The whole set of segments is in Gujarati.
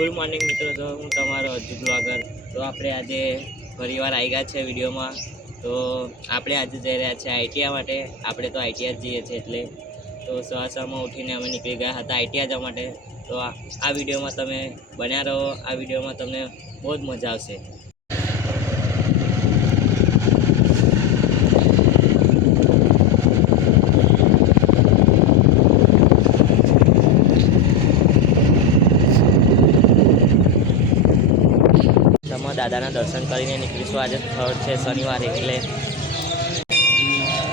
ગુડ મોર્નિંગ મિત્રો, તો હું તમારો અજુ બ્લોગર. તો આપણે આજે ફરીવાર આવી ગયા છે વિડીયોમાં. તો આપણે આજે જઈ રહ્યા છીએ આઈટીઆઈ માટે. આપણે તો આઈટીઆઈ જઈએ છીએ એટલે તો સવારમાં ઉઠીને અમે નીકળી ગયા હતા આઈટીઆઈ જવા માટે. તો આ વિડીયોમાં તમે બન્યા રહો. આ વિડીયોમાં તમને બહુ જ મજા આવશે. દાદાના દર્શન કરીને નીકળીશું. આજે થર્ડ છે શનિવાર એટલે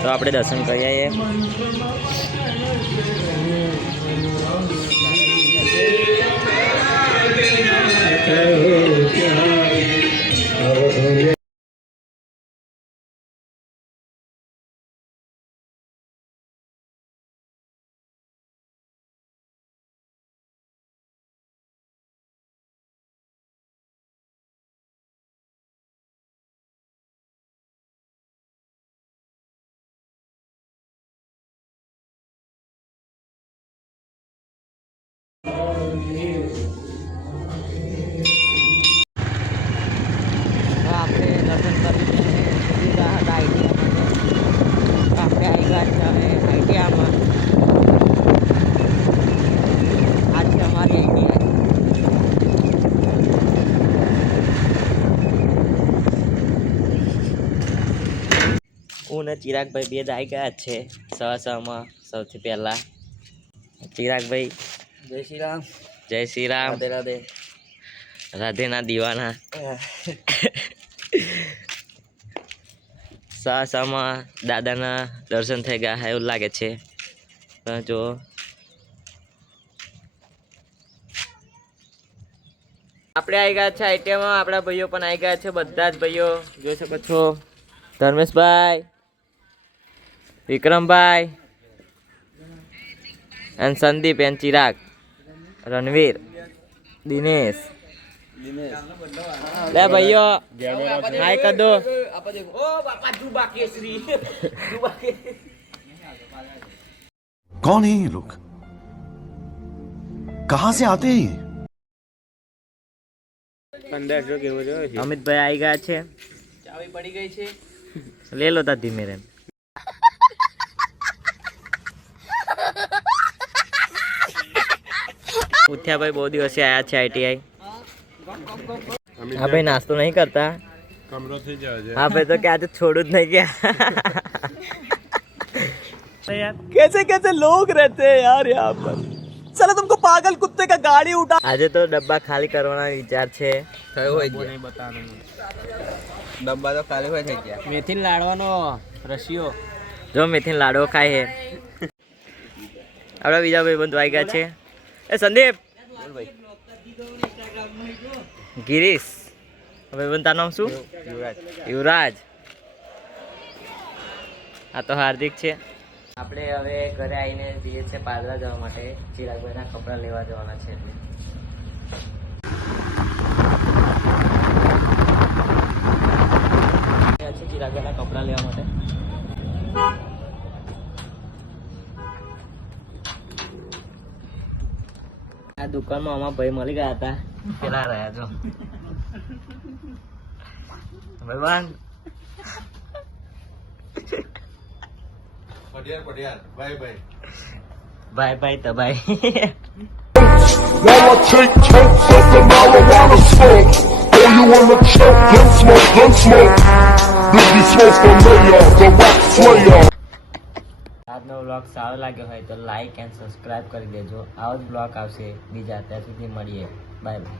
તો આપણે દર્શન કરી આવીએ. આપણે દર્શન કરીને લીધા હતા આઈટીઆઈમાં. આપણે આવી ગયા છે હવે આઈટીઆઈમાં. આજ છે અમારી આઈટીઆઈ. હું ને ચિરાગભાઈ બે જ આવી ગયા છે સવારમાં. સૌથી પહેલાં ચિરાગભાઈ જય શ્રી રામ. જય શ્રી રામ. રાધે રાધે. રાધેના દીવાના. સાસામાં દાદાના દર્શન થઈ ગયા એવું લાગે છે. જો આપણે આવી ગયા છે આઈટીઆઈમાં. આપણા ભાઈઓ પણ આવી ગયા છે, બધા જ ભાઈઓ જોઈ શકો છો. ધર્મેશભાઈ, વિક્રમભાઈ એન્ડ સંદીપ એન્ડ ચિરાગ, રણવીર, દિનેશ. લે ભાઈઓ હાય કર દો. कौन है ये लोग? कहां से आते हैं? અમિતભાઈ આવી ગયા છે. ચાવી પડી ગઈ છે. લે લો તા ધીમે રે. ઉઠ્યા ભાઈ, બહુ દિવસે આયા છે આઈટીઆઈ. હા ભાઈ, નાસ્તો નહીં કરતા. हाँ भाई, तो क्या तो छोड़ू नहीं क्या. कैसे कैसे लोग रहते हैं यार यहाँ पर. चलो तुमको पागल कुत्ते का गाड़ी उठा. आज तो डब्बा खाली करवाना विचार छे. नहीं बता डब्बा तो खाली हो गया. मेथी लाडવાનો રશિયો જો મેથી લાડવો ખાય હે. આપણા બીજા ભાઈ બંધુ આવી ગયા છે. એ સંદીપ, ગિરીશ, ભાઈ બંધ તારું નામ શું? યુવરાજ. આ તો હાર્દિક છે. આપણે હવે ઘરે આવીને જઈએ છીએ પાદરા જવા માટે. ચિરાગભાઈના કપડાં લેવા જવાના છે એટલે ચિરાગભાઈના કપડાં લેવા માટે. આ દુકાનમાં અમારા ભાઈ મળી ગયા હતા. પેલા રહ્યા છો ભગવાન. બાય બાય તો by. While I take totes of the marijuana smoke, all you wanna choke, gun smoke, gun smoke. Biggie Smalls the mayor, the rock slayer. આજનો બ્લોગ સારો લાગ્યો હોય તો લાઈક એન્ડ સબસ્ક્રાઇબ કરી દેજો. આવો જ બ્લોગ આવશે બીજા. ત્યાં સુધી મળીએ. Bye bye.